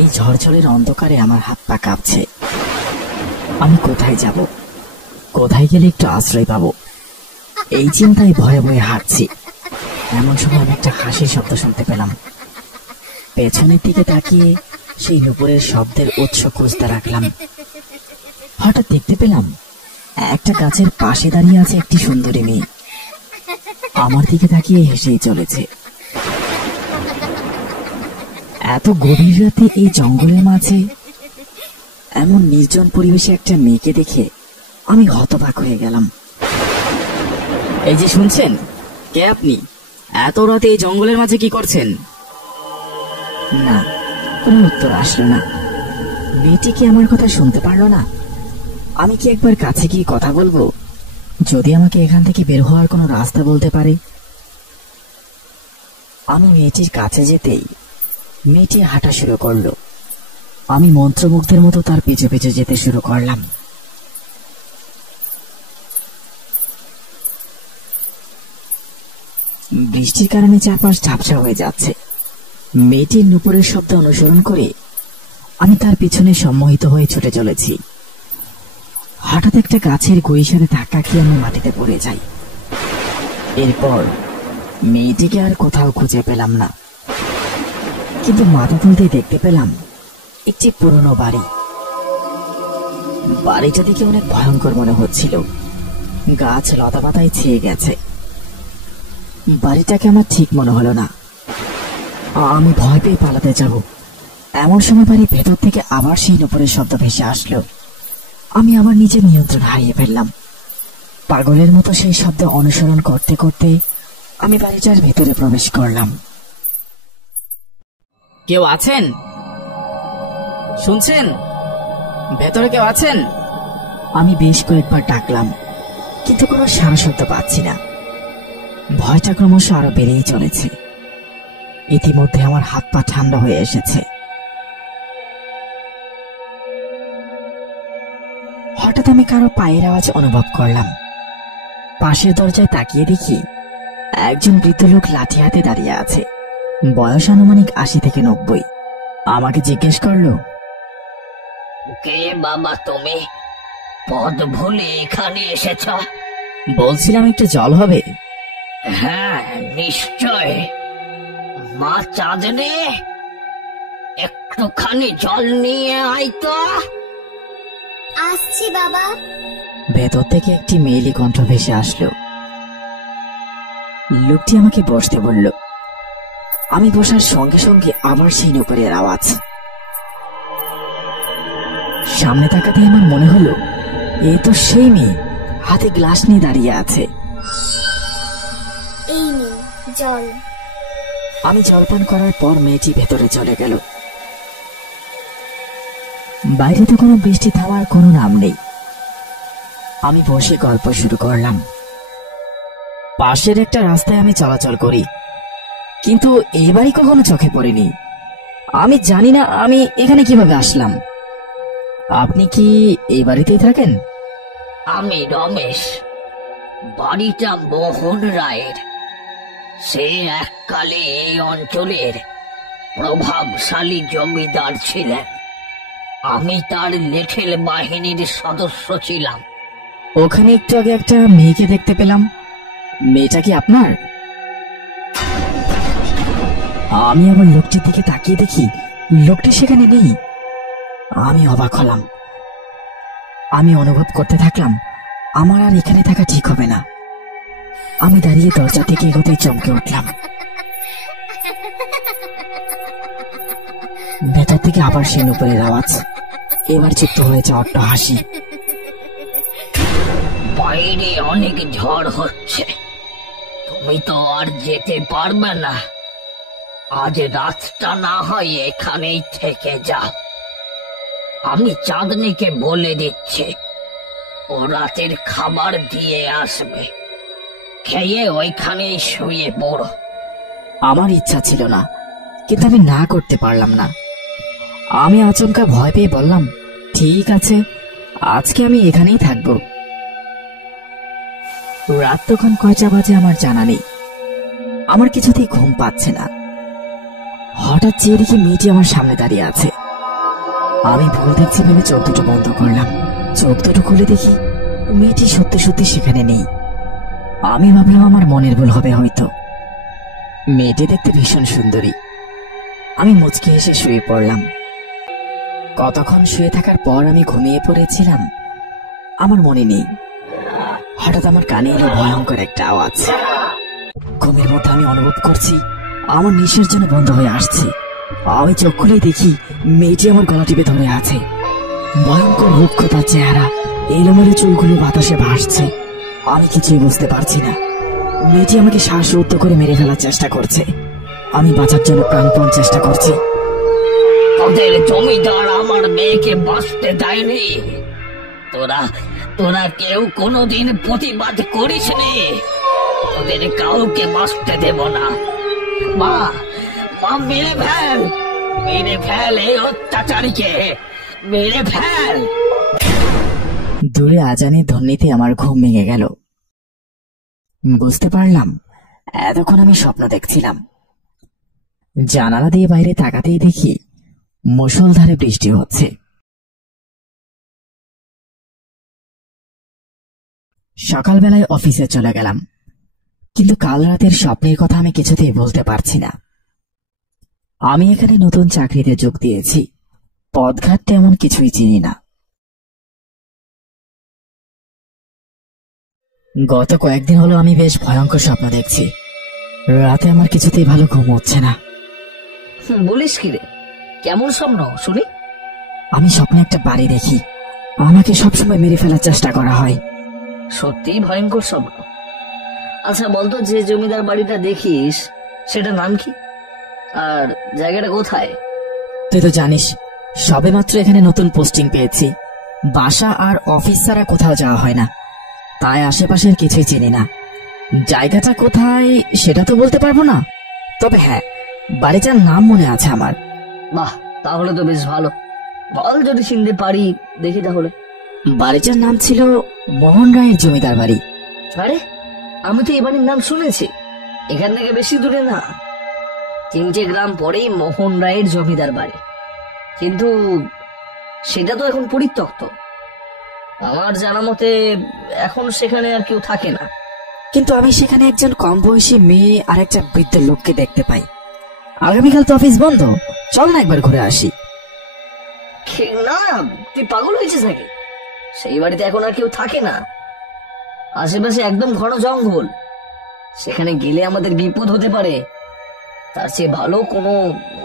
এই ঝড়ঝড়ের অন্ধকারে আমার হাত পা কাঁপছে। আমি কোথায় যাব, কোথায় গেলে একটু আশ্রয় পাবো, এই চিন্তায় ভয়ে ভয়ে হাঁটছি। এমন সময় আমি একটা হাসির শব্দ শুনতে পেলাম। পেছনের দিকে তাকিয়ে সেই নুপুরের শব্দের উৎস খুঁজতে রাখলাম। হঠাৎ দেখতে পেলাম একটা গাছের পাশে দাঁড়িয়ে আছে একটি সুন্দরী মেয়ে। আমার দিকে তাকিয়ে হেসেই চলেছে। এত গভীর রাতে এই জঙ্গলের মাঝে এমন নির্জন পরিবেশে একটা মেয়েকে দেখে আমি হতবাক হয়ে গেলাম। এই যে শুনছেন, কে আপনি? এত রাতে এই জঙ্গলের মাঝে কি করছেন? না, কোনো উত্তর আসলো না। মেয়েটি কি আমার কথা শুনতে পারলো না? আমি কি একবার কাছে গিয়ে কথা বলবো, যদি আমাকে এখান থেকে বের হওয়ার কোনো রাস্তা বলতে পারে? আমি মেয়েটির কাছে যেতেই মেয়েটি হাঁটা শুরু করলো। আমি মন্ত্রমুগ্ধের মতো তার পিছু পিছু যেতে শুরু করলাম। বৃষ্টির কারণে চারপাশ ঝাপসা হয়ে যাচ্ছে। মেয়েটির নুপুরের শব্দ অনুসরণ করে আমি তার পিছনে সম্মোহিত হয়ে ছুটে চলেছি। হঠাৎ একটা গাছের গুঁড়ির সাথে ধাক্কা খেয়ে আমি মাটিতে পড়ে যাই। এরপর মেয়েটিকে আর কোথাও খুঁজে পেলাম না, কিন্তু মাথা তুলতে দেখতে পেলাম একটি পুরনো বাড়ি। বাড়িটা দেখে অনেক ভয়ঙ্কর মনে হচ্ছিল। গাছ লতা পাতায় ছেয়ে গেছে। বাড়িটাকে আমার ঠিক মনে হলো না। আমি ভয় পেয়ে পালাতে যাব, এমন সময় বাড়ির ভেতর থেকে আবার সেই নুপুরের শব্দ ভেসে আসলো। আমি আমার নিজের নিয়ন্ত্রণ হারিয়ে ফেললাম। পাগলের মতো সেই শব্দ অনুসরণ করতে করতে আমি বাড়িটার ভেতরে প্রবেশ করলাম। কেউ আছেন? শুনছেন? ভেতরে কেউ আছেন? আমি বেশ কয়েকবার ডাকলাম, কিন্তু কোনো সাড়া শব্দ পাচ্ছি না। ভয়টা ক্রমশ আরো বেড়েই চলেছে। ইতিমধ্যে আমার হাত পা ঠান্ডা হয়ে এসেছে। হঠাৎ আমি কারো পায়ের আওয়াজ অনুভব করলাম। পাশের দরজায় তাকিয়ে দেখি একজন বৃদ্ধ লোক লাঠি হাতে দাঁড়িয়ে আছে। বয়স আনুমানিক 80 থেকে 90। আমাকে জিজ্ঞেস করলো, কে বাবা তুমি? পথ ভুলে এখানে এসেছ? বলছিলাম একটু জল হবে? হ্যাঁ নিশ্চয়। মা চাঁদনি, একটুখানি জল নিয়ে আয় তো। আসছি বাবা। ভেতর থেকে একটি মেয়েলি কণ্ঠ ভেসে আসলো। লোকটি আমাকে বসতে বলল। আমি বসার সঙ্গে সঙ্গে আবার সেই নুপুরের আওয়াজ। সামনে তাকাতে আমার মনে হলো এ তো সেই মেয়ে, হাতে গ্লাস নিয়ে দাঁড়িয়ে আছে। এই নিন জল। আমি জলপান করার পর মেয়েটি ভেতরে চলে গেল। বাইরে তো কোনো বৃষ্টি থামার কোনো নাম নেই। আমি বসে গল্প শুরু করলাম। পাশের একটা রাস্তায় আমি চলাচল করি, কিন্তু এই বাড়ি কখনো চোখে পড়েনি। আমি জানি না আমি এখানে কিভাবে আসলাম। আপনি কি এই বাড়িতেই থাকেন? আমি রমেশ। বাড়িটা মোহন রায়ের। সে এককালে এই অঞ্চলের প্রভাবশালী জমিদার ছিলেন। আমি তার লেঠেল বাহিনীর সদস্য ছিলাম। ওখানে একটু আগে একটা মেয়েকে দেখতে পেলাম, মেয়েটা কি আপনার? আমি আবার লোকটির দিকে তাকিয়ে দেখি লোকটি সেখানে নেই। আমি অবাক হলাম। আমি অনুভব করতে থাকলাম আমার আর এখানে থাকা ঠিক হবে না। আমি দাঁড়িয়ে দরজা থেকে এগোতেই চমকে উঠলাম। ভেতর থেকে আবার সেই নুপুরের আওয়াজ। এবার যুক্ত হয়েছে অট্ট হাসি। বাইরে অনেক ঝড় হচ্ছে, তুমি তো আর যেতে পারবে না। আজ রাতটা না হয় এখানেই থেকে যাও। আমি চাঁদনিকে বলে দিচ্ছি, ও রাতের খাবার দিয়ে আসবে। খেয়ে ওইখানেই শুয়ে পড়ো। আমার ইচ্ছা ছিল না, কিন্তু আমি না করতে পারলাম না। আমি আচমকা ভয় পেয়ে বললাম, ঠিক আছে, আজকে আমি এখানেই থাকবো। রাত তখন কয়টা বাজে আমার জানা নেই। আমার কিছুতেই ঘুম পাচ্ছে না। হঠাৎ চেয়ে দেখি মেয়েটি আমার সামনে দাঁড়িয়ে আছে। আমি ভুল দেখছি ভেবে চোখ দুটো বন্ধ করলাম। চোখ দুটো খুলে দেখি মেয়েটি সত্যি সত্যি সেখানে নেই। আমি ভাবলাম আমার মনের ভুল হবে হয়তো। মেয়েটি দেখতে ভীষণ সুন্দরী। আমি মুচকি এসে শুয়ে পড়লাম। কতক্ষণ শুয়ে থাকার পর আমি ঘুমিয়ে পড়েছিলাম আমার মনে নেই। হঠাৎ আমার কানে এলো ভয়ঙ্কর একটা আওয়াজ। ঘুমের মধ্যে আমি অনুভব করছি আমার নিঃশ্বাস যেন বন্ধ হয়ে আসছে। আমি চোখ খুলে দেখি মেয়েটি আমার গলা টিপে ধরে আছে। ভয়ঙ্কর রুক্ষ তার চেহারা, এলোমেলো চুলগুলো বাতাসে ভাসছে। আমি কিছুই বুঝতে পারছি না। মেয়েটি আমাকে শ্বাসরুদ্ধ করে মেরে ফেলার চেষ্টা করছে। আমি বাঁচার জন্য প্রাণপণ চেষ্টা করছি। তোদের জমিদার আমার মেয়েকে বাঁচতে দেয়নি। তোরা তোরা কেউ কোনোদিন প্রতিবাদ করিসনি। তোদের কাউকে বাঁচতে দেব না। মা মা মেরে ফেল, মেরে ফেল এই অত্যাচারীকে, মেরে ফেল। দূরে আজানের ধ্বনিতে আমার ঘুম ভেঙে গেল। বুঝতে পারলাম এতক্ষণ আমি স্বপ্ন দেখছিলাম। জানালা দিয়ে বাইরে তাকাতেই দেখি মুষলধারে বৃষ্টি হচ্ছে। সকালবেলায় অফিসে চলে গেলাম, কিন্তু কাল রাতের স্বপ্নের কথা আমি কিছুতেই বলতে পারছি না। আমি এখানে নতুন চাকরিতে যোগ দিয়েছি, পদঘাট তেমন কিছুই চিনি না। গত কয়েকদিন হলো আমি বেশ ভয়ঙ্কর স্বপ্ন দেখছি। রাতে আমার কিছুতেই ভালো ঘুম হচ্ছে না। বলিস কি রে, কেমন স্বপ্ন শুনি? আমি স্বপ্নে একটা বাড়ি দেখি, আমাকে সবসময় মেরে ফেলার চেষ্টা করা হয়। সত্যি ভয়ঙ্কর স্বপ্ন। আচ্ছা বলতো, যে জমিদার বাড়িটা দেখিস সেটা নাম কি, আর জায়গাটা কোথায়? তুই তো জানিস সবেমাত্র এখানে নতুন পোস্টিং পেয়েছি। বাসা আর অফিস ছাড়া কোথাও যাওয়া হয় না, তাই আশেপাশের কিছুই চিনি না। জায়গাটা কোথায় সেটা তো বলতে পারবো না, তবে হ্যাঁ বাড়িটার নাম মনে আছে আমার। বাহ, তাহলে তো বেশ ভালো। বল যদি চিনতে পারি দেখি তাহলে। বাড়িটার নাম ছিল মোহন রায়ের জমিদার বাড়ি। আরে, আমি তো এই বাড়ির নাম শুনেছি। এখান থেকে বেশি দূরে না, 3টে গ্রাম পরেই মোহন রায়ের জমিদার বাড়ি। কিন্তু সেটা তো এখন পরিত্যক্ত। আমার জানা মতে এখন সেখানে আর কেউ থাকে না। কিন্তু আমি সেখানে একজন কম বয়সী মেয়ে আর একটা বৃদ্ধ লোককে দেখতে পাই। আগামীকাল তো অফিস বন্ধ, চল না একবার ঘুরে আসি। না, তুই পাগল হয়েছিস নাকি? সেই বাড়িতে এখন আর কেউ থাকে না। আশেপাশে একদম ঘন জঙ্গল, সেখানে গেলে আমাদের বিপদ হতে পারে। তার চেয়ে ভালো কোনো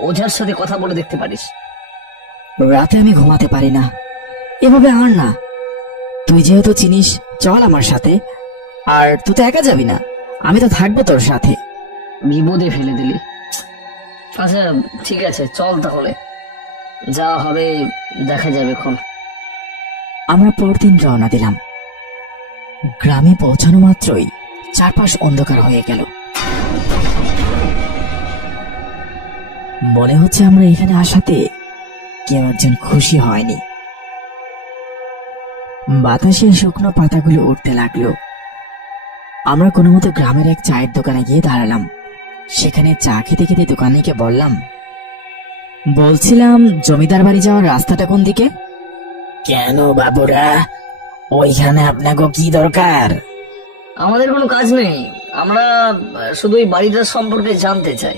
ওঝার সাথে কথা বলে দেখতে পারিস। রাতে আমি ঘুমাতে পারি না, এভাবে আর না। তুই যেহেতু চিনিস চল আমার সাথে। আর তুই তো একা যাবি না, আমি তো থাকবো তোর সাথে। বিপদে ফেলে দিলি। আচ্ছা ঠিক আছে, চল তাহলে, যা হবে দেখা যাবে এখন। আমরা পরদিন রওনা দিলাম। গ্রামে পৌঁছানো মাত্রই চারপাশ অন্ধকার হয়ে গেল। মনে হচ্ছে আমরা এখানে আসাতে কেউ একজন খুশি হয়নি। বাতাসে শুকনো পাতাগুলো উঠতে লাগলো। আমরা কোনো মতো গ্রামের এক চায়ের দোকানে গিয়ে দাঁড়ালাম। সেখানে চা খেতে খেতে দোকানিকে বললাম, বলছিলাম জমিদার বাড়ি যাওয়ার রাস্তাটা কোন দিকে? কেন বাবুরা, ওইখানে আপনাকে কি দরকার? আমাদের কোনো কাজ নেই, আমরা শুধু ওই বাড়িটার সম্পর্কে জানতে চাই।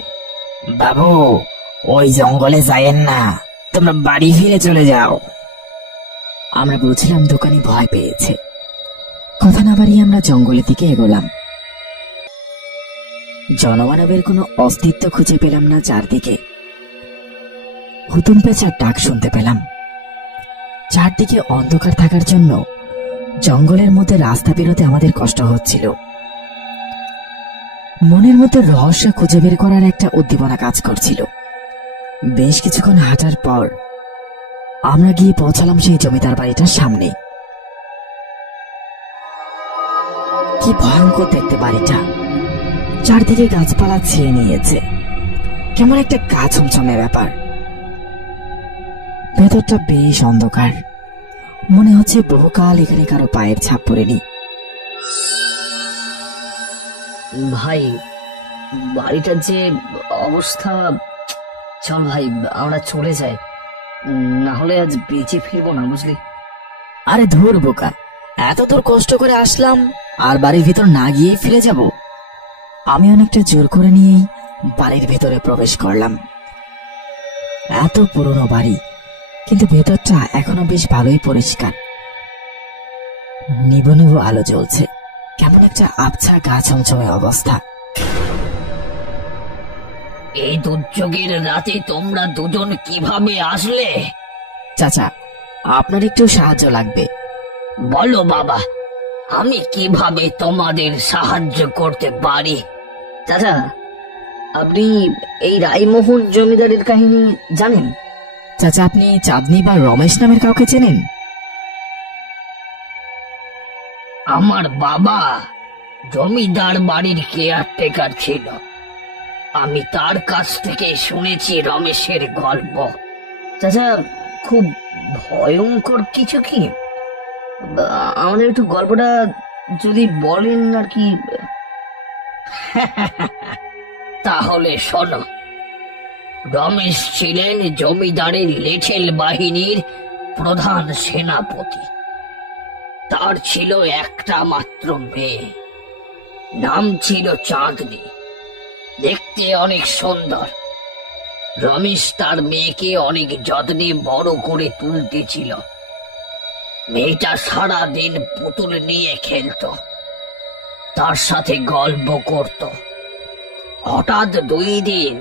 বাবু, ওই জঙ্গলে যায়েন না, তোমরা বাড়ি ফিরে চলে যাও। আমরা বুঝলাম দোকানি ভয় পেয়েছে। কথা না বাড়িয়ে আমরা জঙ্গলের দিকে এগোলাম। জনমানবের কোনো অস্তিত্ব খুঁজে পেলাম না চারদিকে। হুতুম পেঁচার ডাক শুনতে পেলাম। চারদিকে অন্ধকার থাকার জন্য জঙ্গলের মধ্যে রাস্তা বেরোতে আমাদের কষ্ট হচ্ছিল। মনের মধ্যে রহস্য খুঁজে বের করার একটা উদ্দীপনা কাজ করছিল। বেশ কিছুক্ষণ হাঁটার পর আমরা গিয়ে পৌঁছালাম সেই জমিদার বাড়িটার সামনে। কি ভয়ঙ্কর দেখতে বাড়িটা! চারদিকে গাছপালা ছেয়ে নিয়েছে, কেমন একটা গা ছমছমে ব্যাপার। ভেতরটা বেশ অন্ধকার, মনে হচ্ছে বহুকাল এখানে কারো পায়ের ছাপ পড়েনি। ভাই, বাড়িটার যে অবস্থা, চল ভাই আমরা চলে যাই। না হলে আজ বেঁচে ফিরবো না, বুঝলি? আরে ধুর বোকা, এত তোর কষ্ট করে আসলাম আর বাড়ির ভিতর না গিয়ে ফিরে যাব? আমি অনেকটা জোর করে নিয়েই বাড়ির ভেতরে প্রবেশ করলাম। এত পুরনো বাড়ি, কিন্তু ভেতরটা এখনো বেশ ভালোই পরিষ্কার। নিভু নিভু আলো জ্বলছে, কেমন একটা আবছা গা ছমছমে অবস্থা। এই দুর্যোগের রাতে তোমরা দুজন কিভাবে আসলে? চাচা, আপনার একটু সাহায্য লাগবে। বলো বাবা, আমি কিভাবে তোমাদের সাহায্য করতে পারি? চাচা, আপনি এই রায়মোহন জমিদারের কাহিনী জানেন? চাচা, আপনি চাঁদনি বা রমেশ নামের কাউকে চেনেন? আমার বাবা জমিদার বাড়ির কেয়ারটেকার ছিল। আমি তার কাছ থেকে শুনেছি রমেশের গল্প। চাচা, খুব ভয়ঙ্কর কিছু কি? আমাদের একটু গল্পটা যদি বলেন আর কি। তাহলে শোনো। রমেশ ছিলেন জমিদারের লেঠেল বাহিনীর প্রধান সেনাপতি। তার ছিল একটা মাত্র মেয়ে, নাম ছিল চাঁদনি। দেখতে অনেক সুন্দর। রমেশ তার মেয়েকে অনেক যত্নে বড় করে তুলতেছিল। মেয়েটা সারা দিন পুতুল নিয়ে খেলতো, তার সাথে গল্প করত। হঠাৎ 2 দিন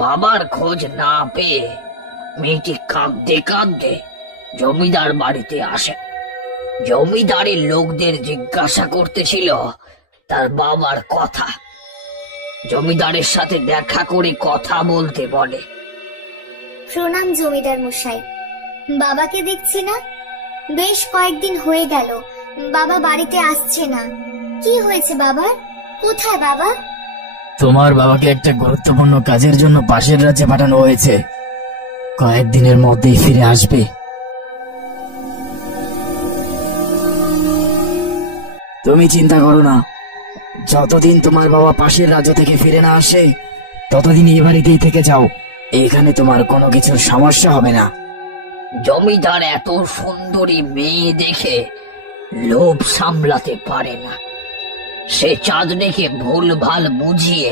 বাবার খোঁজ না পেয়ে মেয়েটি কাঁদতে কাঁদতে জমিদার বাড়িতে আসে। জমিদারের লোকদের জিজ্ঞাসা করতেছিল তার বাবার কথা। জমিদারের সাথে দেখা করে কথা বলতে বলে। প্রণাম জমিদার মশাই, বাবাকে দেখছি না, বেশ কয়েকদিন হয়ে গেল বাবা বাড়িতে আসছে না। কি হয়েছে বাবার? কোথায় বাবা? তোমার বাবাকে একটা গুরুত্বপূর্ণ কাজের জন্য পাশের রাজ্যে পাঠানো হয়েছে, কয়েকদিনের মধ্যেই ফিরে আসবে। তুমি চিন্তা করো না, যতদিন তোমার বাবা পাশের রাজ্য থেকে ফিরে না আসে ততদিন এই বাড়িতেই থেকে যাও। এখানে তোমার কোনো কিছুর সমস্যা হবে না। জমিদার এত সুন্দরী মেয়ে দেখে লোভ সামলাতে পারে না। সে চাঁদনিকে ভুলভাল বুঝিয়ে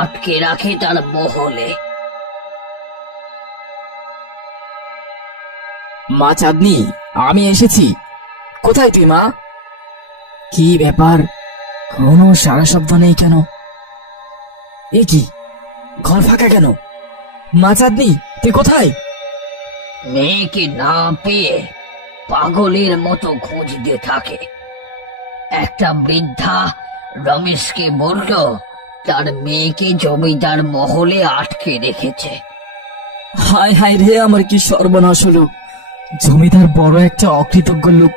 আটকে রাখে তার মহলে। মা চাঁদনি, আমি এসেছি। কোথায় তুই মা? কি ব্যাপার, কোনো সারা শব্দ নেই কেন? এ কি, ঘর ফাঁকা কেন? মা চাঁদনি, তুই কোথায়? মেয়েকে না পেয়ে পাগলের মতো খুঁজতে থাকে। একটা বৃদ্ধা রমেশকে বলল তার মেয়েকে জমিদার মহলে আটকে রেখেছে। হায় হায় রে, আমার কি সর্বনাশ হলো। জমিদার বড় একটা অকৃতজ্ঞ লোক,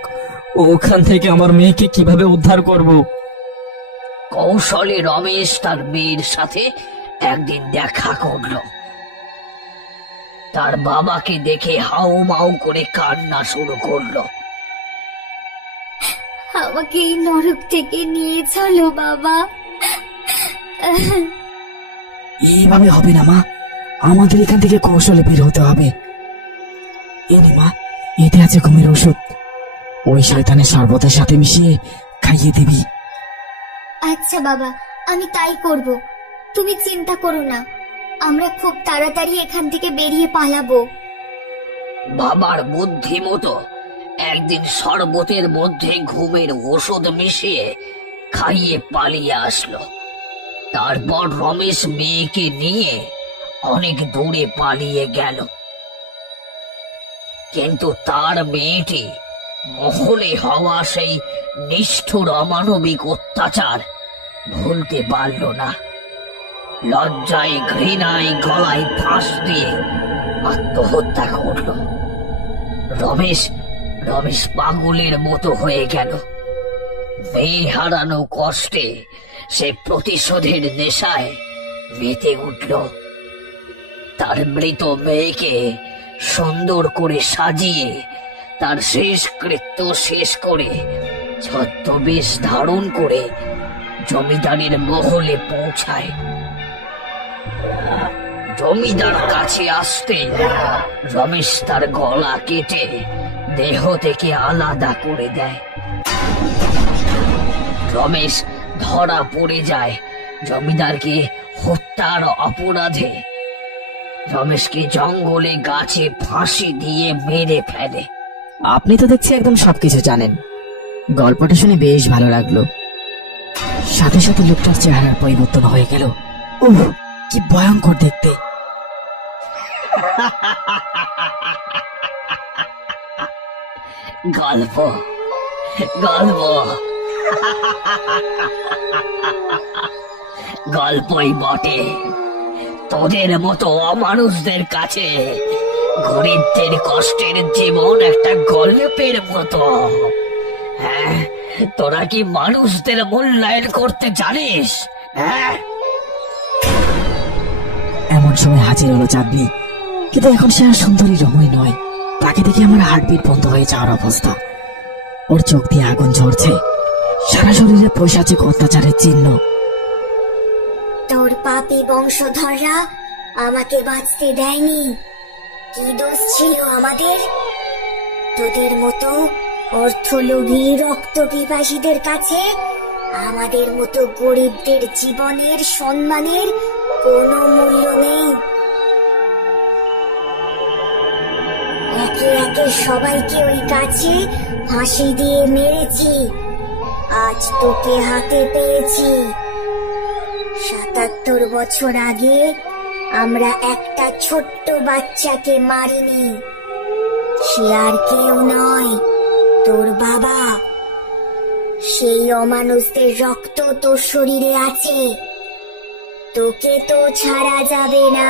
ওখান থেকে আমার মেয়েকে কিভাবে উদ্ধার করব? কৌশলে রমেশ তার মেয়ের সাথে একদিন দেখা করলো। তার বাবাকে দেখে হাউ মাউ করে কান্না শুরু করলো। আমাকে এই নরক থেকে নিয়ে চলো বাবা। এইভাবে হবে না মা, আমাদের এখান থেকে কৌশলে বের হতে হবে। এনে মা, এতে আছে ঘুমের ওষুধ, ওই শয়তানের শরবতের সাথে মিশিয়ে খাইয়ে দিবি। আচ্ছা বাবা, আমি তাই করব, তুমি চিন্তা করো না। আমরা খুব তাড়াতাড়ি এখান থেকে বেরিয়ে পালাবো। বাবার বুদ্ধি মতো একদিন শরবতের মধ্যে ঘুমের ওষুধ মিশিয়ে খাইয়ে পালিয়ে আসলো। তারপর রমেশ মেয়েকে নিয়ে অনেক দূরে পালিয়ে গেল। কিন্তু তার মেয়েটি মহলে হওয়া সেই নিষ্ঠুর অমানবিক অত্যাচার ভুলতে পারল না। লজ্জায় ঘৃণায় গলায় ফাঁস দিয়ে আত্মহত্যা করল। রমেশ পাগলের মতো হয়ে গেল। মেয়ে হারানো কষ্টে সে প্রতিশোধের নেশায় মেতে উঠল। তার মৃত মেয়েকে সুন্দর করে সাজিয়ে তার শেষ কৃত্য শেষ করে ছদ্মবেশ ধারণ করে জমিদারের মহলে পৌঁছায়। জমিদার কাছে আসতে রমেশ তার গলা কেটে দেহ থেকে আলাদা করে দেয়। রমেশ ধরা পড়ে যায় জমিদারকে হত্যার অপরাধে। রমেশকে জঙ্গলে গাছে ফাঁসি দিয়ে মেরে ফেলে। আপনি তো দেখছি একদম সবকিছু জানেন। গল্পটা শুনে বেশ ভালো লাগলো। সাথে সাথে লোকটার চেহারার পরিবর্তন হয়ে গেল। উহ, কি ভয়ঙ্কর দেখতে। গল্প গল্প গল্পই বটে। তোদের মতো অমানুষদের কাছে গরিবদের কষ্টের জীবন একটা গল্পের মতো। হ্যাঁ, তোরা কি মানুষদের মূল্যায়ন করতে জানিস? হ্যাঁ। এমন সময় হাজির হলো চাঁদনি। কিন্তু এখন সে আর সুন্দরী রমণী নয়। তাকে দেখে আমার হার্টবিট বন্ধ হয়ে যাওয়ার অবস্থা। ওর চোখ দিয়ে আগুন ঝরছে, সারা শরীরে পৈশাচিক অত্যাচারের চিহ্ন। তোর পাপী বংশধররা আমাকে বাঁচতে দেয়নি। কি দোষ ছিল আমাদের? তোদের মতো অর্থলোভী রক্ত পিপাসীদের কাছে আমাদের মতো গরিবদের জীবনের সম্মানের কোনো মূল্য নেই। একে একে সবাইকে ওই কাছে ফাঁসি দিয়ে মেরেছি। আজ তোকে হাতে পেয়েছি। ৭৭ বছর আগে আমরা একটা ছোট্ট বাচ্চাকে মারিনি। সে আর কেউ নয়, তোর বাবা। সেই অমানুষদের রক্ত তোর শরীরে আছে। তোকে তো ছাড়া যাবে না।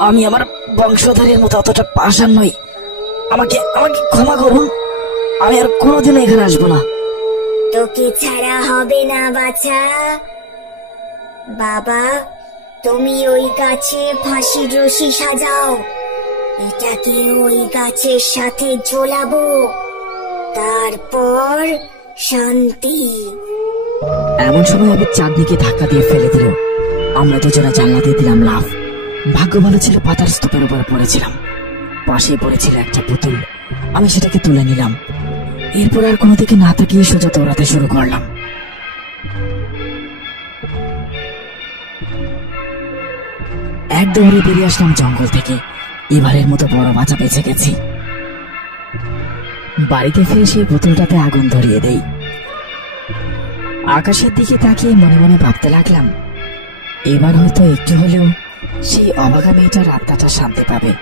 আমি আমার বংশধরের মতো অতটা পাষাণ নই। আমাকে আমাকে ক্ষমা করুন। আমি আর কোনোদিনও এখানে আসবো না। তোকে ছাড়া হবে না বাছা। বাবা, তুমি ওই গাছে ফাঁসির রশি সাজাও। এটাকে ওই গাছের সাথে ঝোলাবো। তারপর শান্তি। এমন সময় আমি চাঁদনিকে ধাক্কা দিয়ে ফেলে দিল। আমরা দুজনে জানলা দিয়ে দিলাম লাফ। ভাগ্য ভালো ছিল, পাতার স্তূপের উপর পড়েছিলাম। পাশে পড়েছিল একটা পুতুল। আমি সেটাকে তুলে নিলাম। এরপর আর কোনো দিকে না তাকিয়ে সোজা দৌড়াতে শুরু করলাম। এক দৌড়ে বেরিয়ে আসলাম জঙ্গল থেকে। এবারের মতো বড় বাঁচা বেঁচে গেছি। বাড়িতে ফিরে সেই পুতুলটাতে আগুন ধরিয়ে দেই। আকাশের দিকে তাকিয়ে মনে মনে ভাবতে লাগলাম, এবার হয়তো একটু হলেও সেই অভাগা মেয়েটার আত্মাটা শান্তি পাবে।